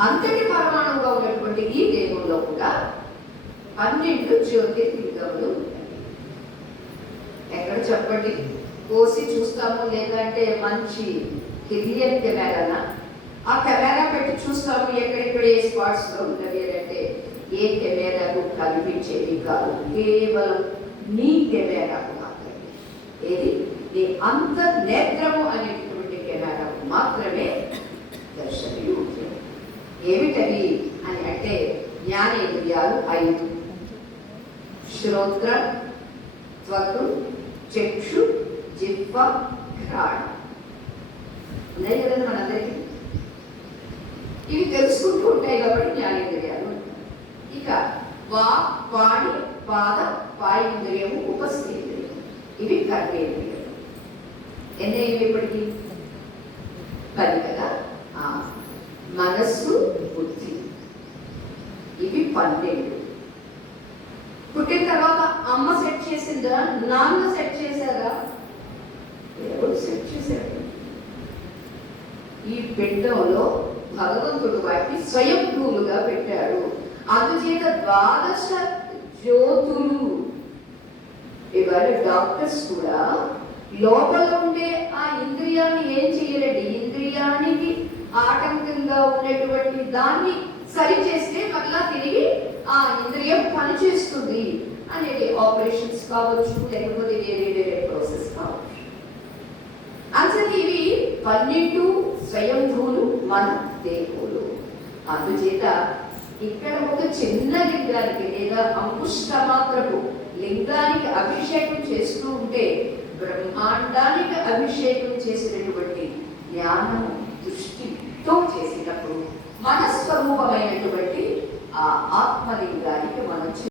అంతటి పరమాణువుగా ఉన్నటువంటి ఈ దేవుల్లో కూడా పన్నెండు జ్యోతిర్లింగములు ఎక్కడ చెప్పండి? కోసి చూస్తాము లేదంటే మంచి హిలియన్ కెమెరానా? ఆ కెమెరా పెట్టి చూస్తాము ఎక్కడెక్కడ ఏ స్పాట్స్లో ఉన్నవి అంటే ఏ కెమెరాకు కనిపించేది కాదు. కేవలం నీ కెమెరాకు మాత్రమే. ఏది? నీ అంతర్నేత్రము అనేటటువంటి కెమెరాకు మాత్రమే. జ్ఞానేంద్రియాలు ఐదు. శ్రోత్ర త్వకు చక్షు జిహ్వ ఘ్రాడ్ ఉన్నాయి కదండి మనందరికీ? ఇవి తెలుసుకుంటూ ఉంటాయి కాబట్టి జ్ఞానేంద్రియాలు ఇక వా వాణి పాద పాయింద్రియము ఉపస్థింద్రియము ఇవి కర్మేంద్రియాలు. ఎన్ని ఇవి ఇప్పటికీ? పది కదా? ఇవి పన్నెండు. పుట్టిన తర్వాత అమ్మ సెట్ చేసిందా? నాన్న సెట్ చేశారా? ఎవరు సెట్ చేశారు? ఈ పిండంలో భగవంతుడు వాటిని స్వయంభూలుగా పెట్టాడు. అందుచేత ద్వాదశ జ్యోతులు. ఇవాళ డాక్టర్స్ కూడా లోపల ఉండే ఆ ఇంద్రియాన్ని ఏం చేయలేడు. ఇంద్రియానికి ఆటంకంగా ఉండేటువంటి దాన్ని సరి చేస్తే మళ్ళా తిరిగి ఆ ఇంద్రియం పనిచేస్తుంది అనేది ఆపరేషన్స్ కావచ్చు లేకపోతే వేరే వేరే ప్రాసెస్ కావచ్చు. అసలు ఇవి పన్నెండు స్వయంభూలు మన దేవులు అందుచేత ఇక్కడ ఒక చిన్న లింగానికి లేదా అంకుష్ట మాత్రపు లింగానికి అభిషేకం చేస్తూ ఉంటే బ్రహ్మాండానికి అభిషేకం చేసినటువంటి జ్ఞానం ఆ ఆత్మలింగానికి మనం